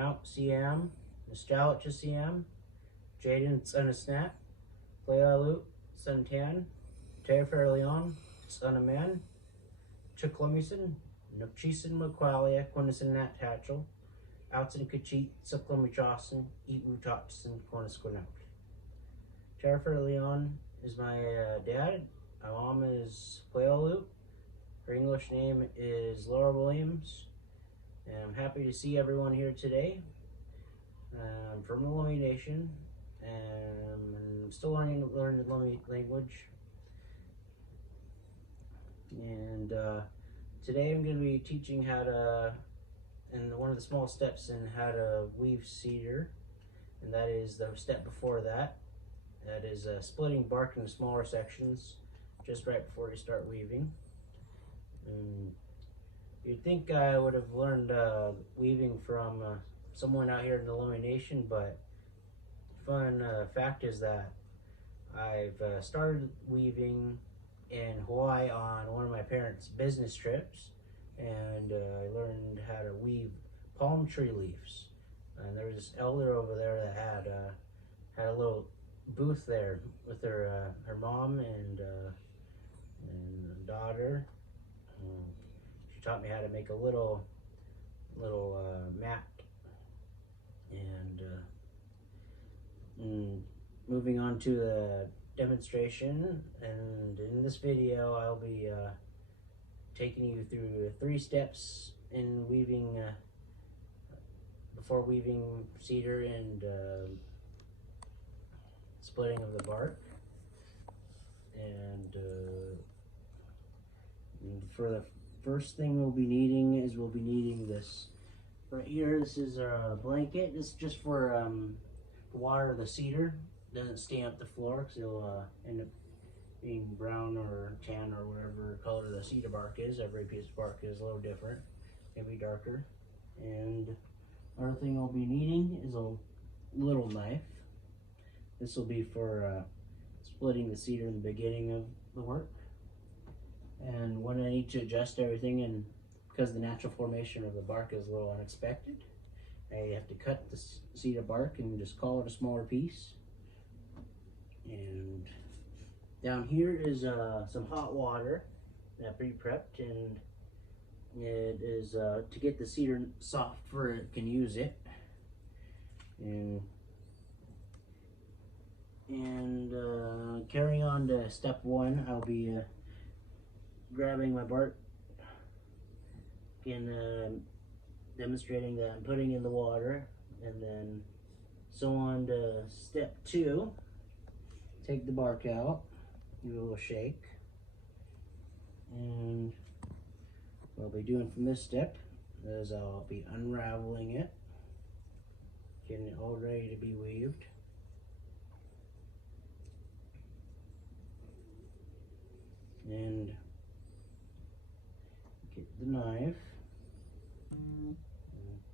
Now CM, Nostalgia CM, Jaden son of Snap, Phair-Williams son of Tan, Phair-Williams son of Man, Chuklamison, Nukchisin Maqualia, Quinison Nat Hatchel, Outson Kachit, Suklamichasin, Eatwu Totson, Cornisquinout. Phair-Williams is my dad. My mom is Phair-Williams. Her English name is Laura Williams. And I'm happy to see everyone here today. I'm from the Lummi Nation, and I'm still learning the Lummi language. And today I'm going to be teaching how to, and one of the small steps in how to weave cedar, and that is the step before that. That is splitting bark into smaller sections just right before you start weaving. You'd think I would have learned weaving from someone out here in the Lummi Nation, but fun fact is that I've started weaving in Hawaii on one of my parents' business trips, and I learned how to weave palm tree leaves. And there was this elder over there that had a little booth there with her mom and daughter. She taught me how to make a little mat. And moving on to the demonstration, and in this video I'll be taking you through 3 steps in weaving before weaving cedar and splitting of the bark. And for the first thing we'll be needing this right here. This is a blanket. This is just for water the cedar. It doesn't stain up the floor because it'll end up being brown or tan or whatever color the cedar bark is. Every piece of bark is a little different, maybe darker. And another thing I'll be needing is a little knife. This will be for splitting the cedar in the beginning of the work. And when I need to adjust everything, and because the natural formation of the bark is a little unexpected, I have to cut the cedar bark and just call it a smaller piece. And down here is some hot water that I pre-prepped, and it is to get the cedar soft for it can use it. And carrying on to step 1, I'll be grabbing my bark and demonstrating that I'm putting in the water, and then so on to step 2. Take the bark out, give it a little shake, and what I'll be doing from this step is I'll be unraveling it, getting it all ready to be weaved. And get the knife, and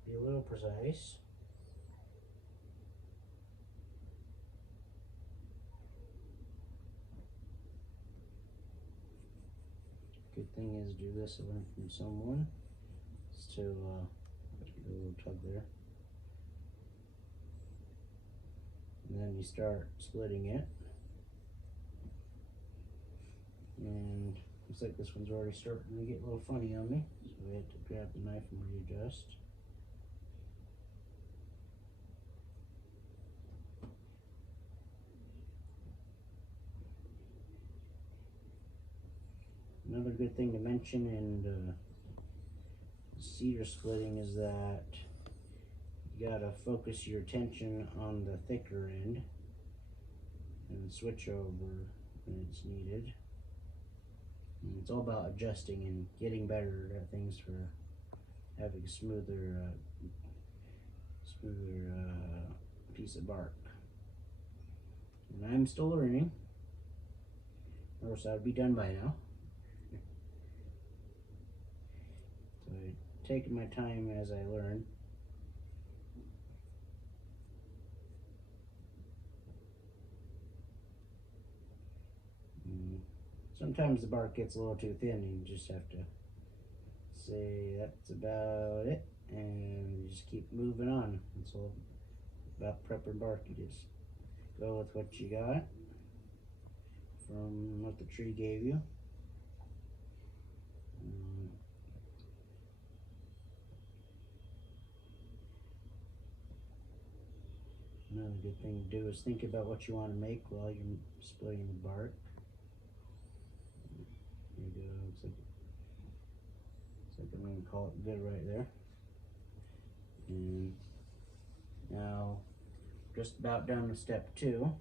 be a little precise. Good thing is do this, I learned from someone, is to get a little tug there. And then you start splitting it. And looks like this one's already starting to get a little funny on me, so we have to grab the knife and readjust. Another good thing to mention in cedar splitting is that you gotta focus your attention on the thicker end and switch over when it's needed. And it's all about adjusting and getting better at things for having a smoother piece of bark. And I'm still learning, or else I'd be done by now. So I'm taking my time as I learn. Sometimes the bark gets a little too thin and you just have to say that's about it. and you just keep moving on. It's all about prepping bark. You just go with what you got from what the tree gave you. Another good thing to do is think about what you want to make while you're splitting the bark. There you go. Looks like I'm going to call it good right there. And now, just about done with step 2.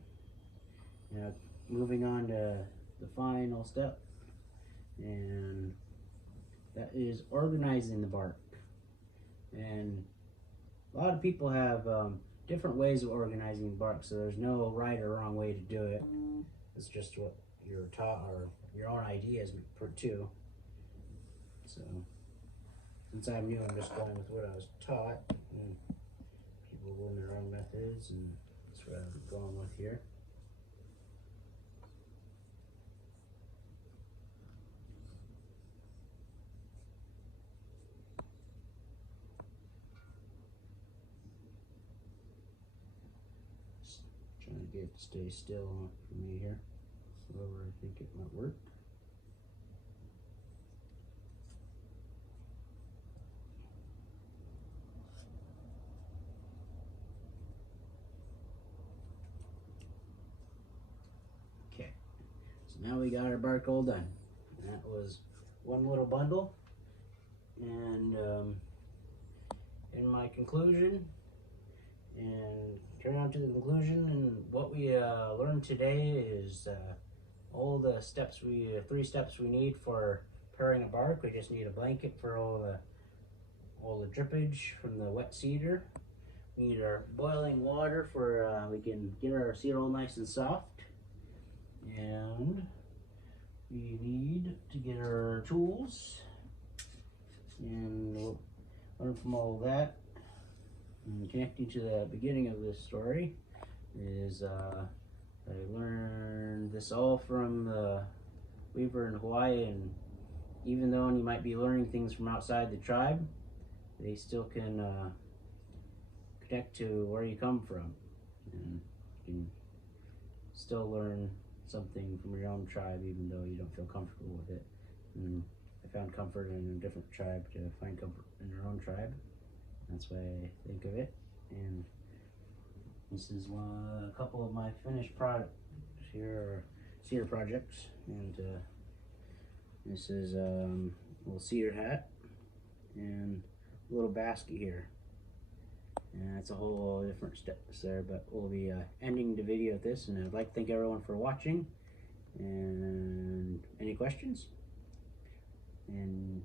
Now, moving on to the final step, and that is organizing the bark. And a lot of people have different ways of organizing bark, so there's no right or wrong way to do it. It's just what you're taught, or your own ideas too. So since I'm new, I'm just going with what I was taught, and people learn their own methods, and that's what I'm going with here. Trying to get it to stay still for me here. However, I think it might work. Okay, so now we got our bark all done. That was one little bundle, and in my conclusion, and turn on to the conclusion, and what we learned today is all the steps 3 steps we need for preparing a bark. We just need a blanket for all the drippage from the wet cedar. We need our boiling water for we can get our cedar all nice and soft, and we need to get our tools, and we'll learn from all that. And connecting to the beginning of this story is I learned this all from the weaver in Hawaii, and even though you might be learning things from outside the tribe, they still can connect to where you come from, and you can still learn something from your own tribe even though you don't feel comfortable with it. And I found comfort in a different tribe to find comfort in your own tribe. That's why I think of it. And this is a couple of my finished products here, or cedar projects. And this is a little cedar hat and a little basket here. And that's a whole different steps there, but we'll be ending the video with this. And I'd like to thank everyone for watching. And any questions? And